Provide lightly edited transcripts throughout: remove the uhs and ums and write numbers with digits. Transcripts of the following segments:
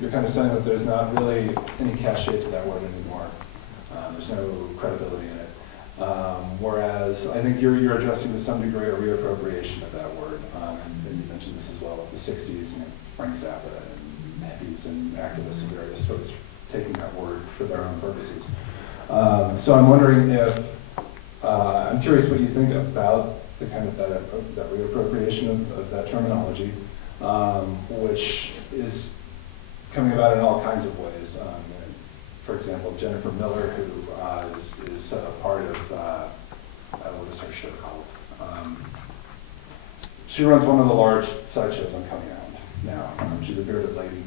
You're kind of saying that there's not really any cachet to that word anymore. There's no credibility in it. Whereas I think you're addressing to some degree a reappropriation of that word. And you mentioned this as well with the 60s, Frank Zappa and hippies and activists and various folks taking that word for their own purposes. So I'm wondering if, I'm curious what you think about the kind of that reappropriation of that terminology, which is coming about in all kinds of ways. For example, Jennifer Miller, who is part of, what is her show called? She runs one of the large sideshows on Coming Out now. She's a bearded lady.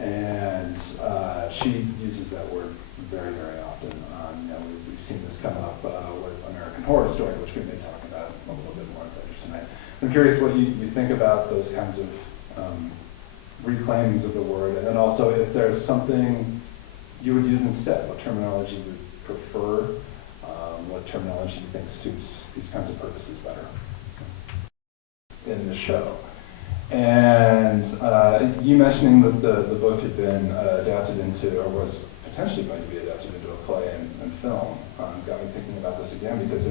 And she uses that word very, very often. We've seen this come up with American Horror Story, which we may talk about a little bit more later tonight. I'm curious what you think about those kinds of reclaimings of the word, and then also if there's something you would use instead, what terminology you would prefer, what terminology you think suits these kinds of purposes better in the show. And you mentioning that the book had been adapted into, or was potentially going to be adapted into a play and film, got me thinking about this again, because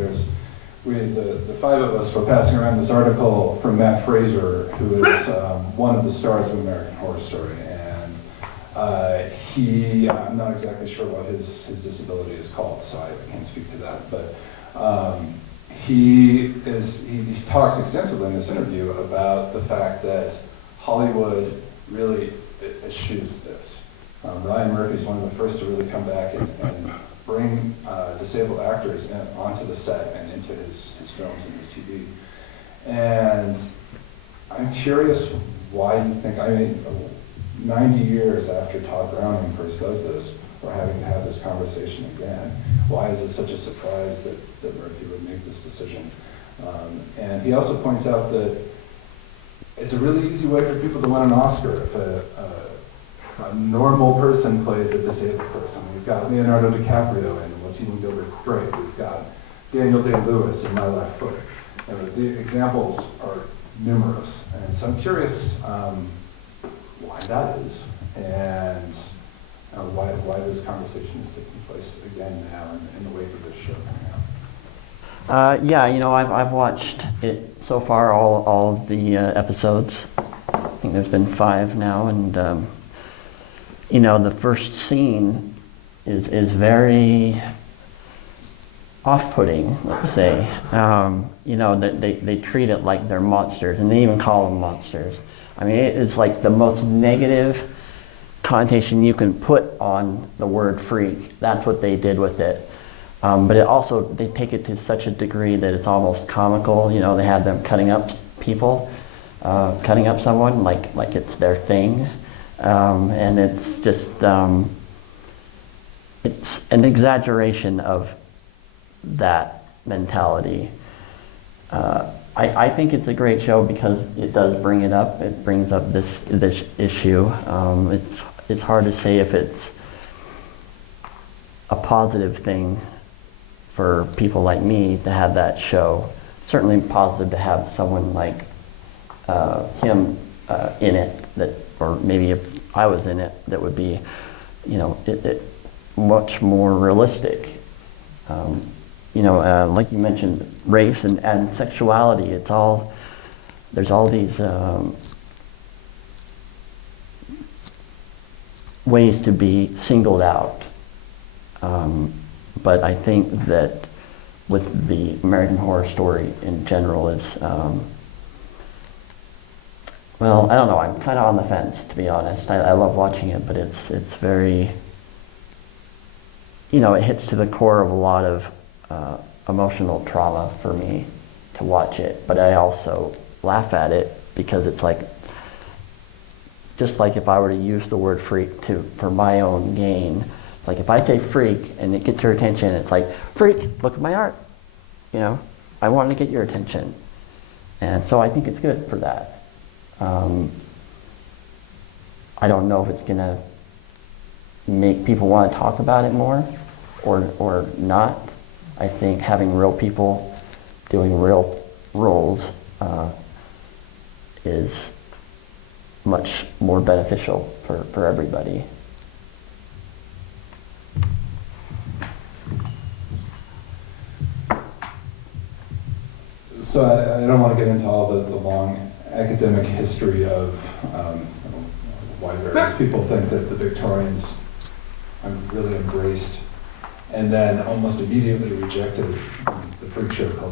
the five of us were passing around this article from Matt Fraser, who is one of the stars of American Horror Story. And I'm not exactly sure what his disability is called, so I can't speak to that. But he talks extensively in this interview about the fact that Hollywood really eschews this. Ryan Murphy's one of the first to really come back and bring disabled actors onto the set and into his films and his TV. And I'm curious why you think, 90 years after Todd Browning first does this, we're having to have this conversation again. Why is it such a surprise that Murphy would make this decision? And he also points out that it's a really easy way for people to win an Oscar if a normal person plays a disabled person. We've got Leonardo DiCaprio in What's Eating Gilbert Grape. We've got Daniel Day-Lewis in My Left Foot. The examples are numerous. And so I'm curious why that is, and why this conversation is taking place again now in the wake of this show coming out. Yeah, I've watched it so far, all of the episodes. I think there's been 5 now, and the first scene is very off-putting, let's say. They treat it like they're monsters, and they even call them monsters. It is like the most negative connotation you can put on the word freak. That's what they did with it. But it also, they take it to such a degree that it's almost comical. They have them cutting up people, cutting up someone like it's their thing. And it's just, it's an exaggeration of that mentality. I think it's a great show because it does bring it up. It brings up this issue. It's hard to say if it's a positive thing for people like me to have that show. Certainly positive to have someone like him in it, or maybe if I was in it, that would be, it much more realistic. Like you mentioned, race and sexuality, there's all these ways to be singled out. But I think that with the American Horror Story in general is, well, I don't know, I'm kind of on the fence, to be honest. I love watching it, but it's very, it hits to the core of a lot of emotional trauma for me to watch it, but I also laugh at it because it's like, just like if I were to use the word freak for my own gain, it's like if I say freak and it gets your attention, it's like, freak, look at my art. I want to get your attention. And so I think it's good for that. I don't know if it's going to make people want to talk about it more or not. I think having real people doing real roles is much more beneficial for everybody. So I don't want to get into all the long academic history of why various people think that the Victorians really embraced and then almost immediately rejected the freak show culture.